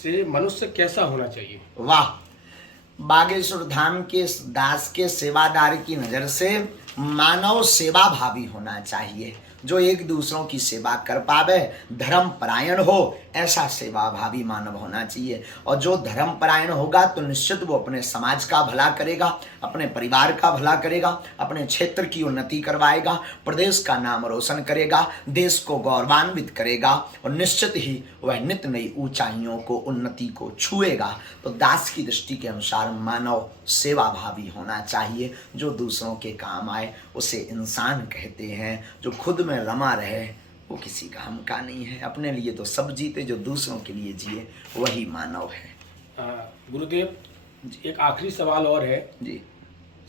से मनुष्य कैसा होना चाहिए? वाह। बागेश्वर धाम के दास के सेवादार की नजर से मानव सेवा भावी होना चाहिए, जो एक दूसरों की सेवा कर पावे, धर्म परायण हो, ऐसा सेवा भावी मानव होना चाहिए। और जो धर्म परायण होगा तो निश्चित वो अपने समाज का भला करेगा, अपने परिवार का भला करेगा, अपने क्षेत्र की उन्नति करवाएगा, प्रदेश का नाम रोशन करेगा, देश को गौरवान्वित करेगा और निश्चित ही वह नित नई ऊंचाइयों को, उन्नति को छुएगा। तो दास की दृष्टि के अनुसार मानव सेवा भावी होना चाहिए, जो दूसरों के काम आए उसे इंसान कहते हैं। जो खुद में रमा रहे वो किसी काम का नहीं है। अपने लिए तो सब जीते, जो दूसरों के लिए जिए वही मानव है। गुरुदेव, एक आखिरी सवाल और है जी।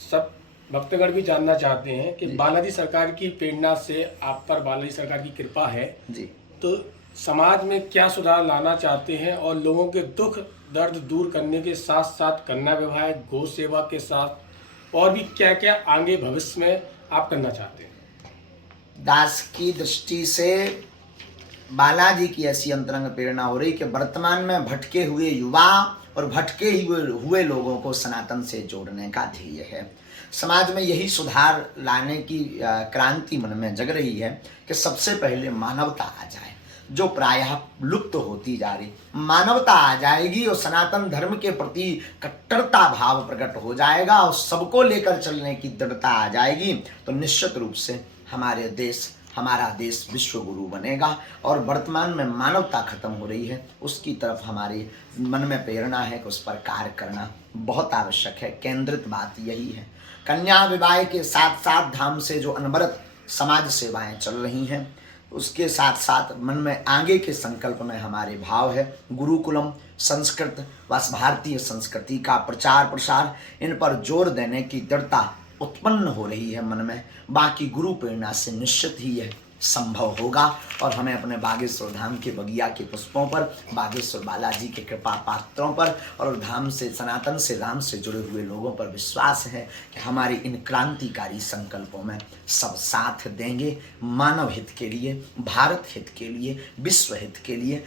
सब भक्तगण भी जानना चाहते हैं कि बालाजी सरकार की प्रेरणा से आप पर बालाजी सरकार की कृपा है जी, तो समाज में क्या सुधार लाना चाहते हैं और लोगों के दुख दर्द दूर करने के साथ साथ कन्या विवाह, गौ सेवा के साथ और भी क्या क्या आगे भविष्य में आप करना चाहते हैं? दास की दृष्टि से बालाजी की ऐसी अंतरंग प्रेरणा हो रही कि वर्तमान में भटके हुए युवा और भटके हुए लोगों को सनातन से जोड़ने का ध्येय है। समाज में यही सुधार लाने की क्रांति मन में जग रही है कि सबसे पहले मानवता आ जाए, जो प्रायः लुप्त होती जा रही। मानवता आ जाएगी और सनातन धर्म के प्रति कट्टरता भाव प्रकट हो जाएगा और सबको लेकर चलने की दृढ़ता आ जाएगी, तो निश्चित रूप से हमारा देश विश्व गुरु बनेगा। और वर्तमान में मानवता खत्म हो रही है, उसकी तरफ हमारे मन में प्रेरणा है कि उस पर कार्य करना बहुत आवश्यक है। केंद्रित बात यही है। कन्या विवाह के साथ साथ धाम से जो अनवरत समाज सेवाएं चल रही हैं, उसके साथ साथ मन में आगे के संकल्प में हमारे भाव है गुरुकुलम, संस्कृत व भारतीय संस्कृति का प्रचार प्रसार, इन पर जोर देने की दृढ़ता उत्पन्न हो रही है मन में। बाकी गुरु प्रेरणा से निश्चित ही यह संभव होगा और हमें अपने बागेश्वर धाम के बगिया के पुष्पों पर, बागेश्वर बालाजी के कृपा पात्रों पर और धाम से, सनातन से, राम से जुड़े हुए लोगों पर विश्वास है कि हमारे इन क्रांतिकारी संकल्पों में सब साथ देंगे, मानव हित के लिए, भारत हित के लिए, विश्व हित के लिए।